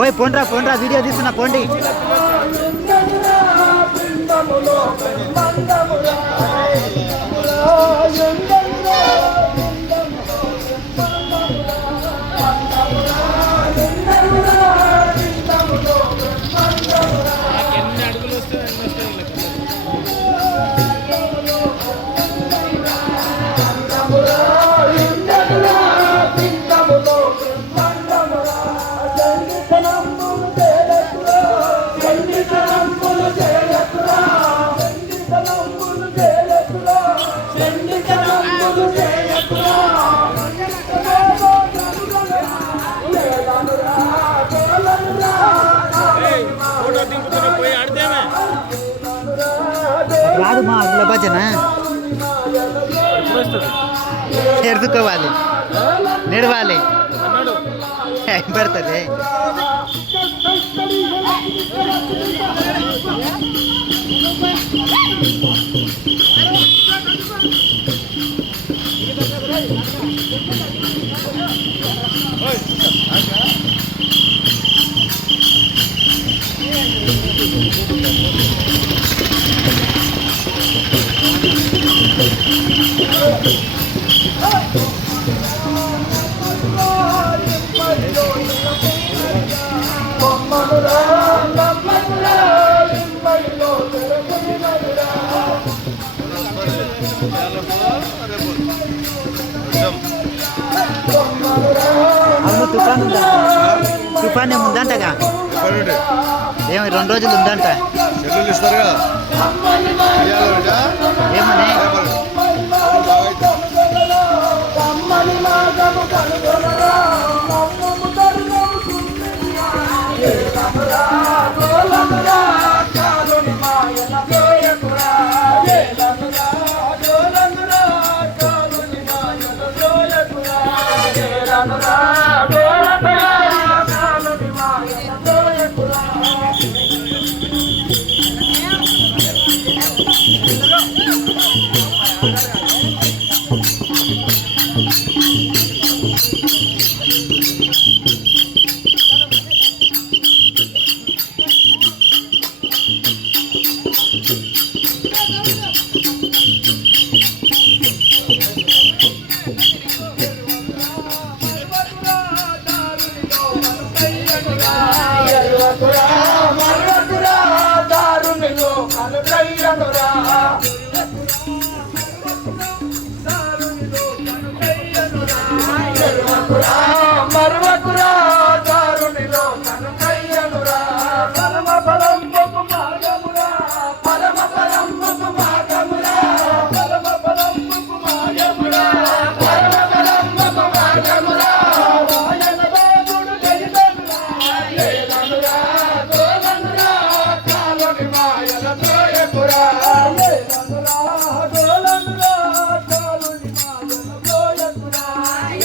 ఓయ్ పోండ్రా పోండ్రా వీడియో తీసుకున్నా పోండి ನಿರ್ವಾಲೆ ನಿರ್ವಾಲೆ ಬರ್ತದೆ తుఫాన్ ఉందా తుఫాన్ ఏముందా అంట ఏమి రెండు రోజులు ఉందంటారు ఏమని I.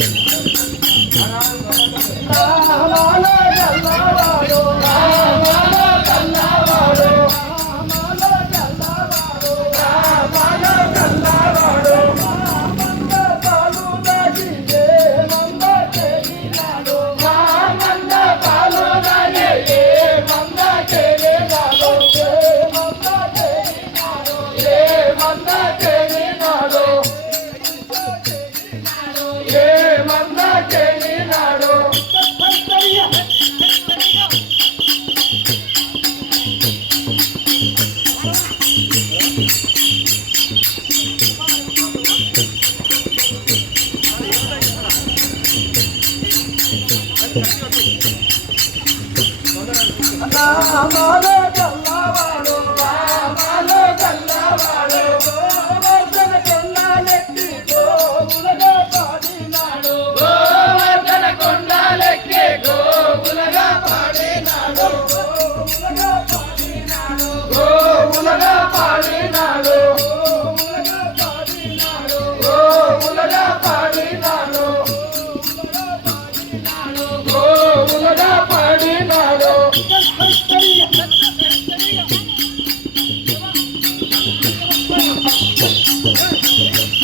ఇస్తాను അല്ല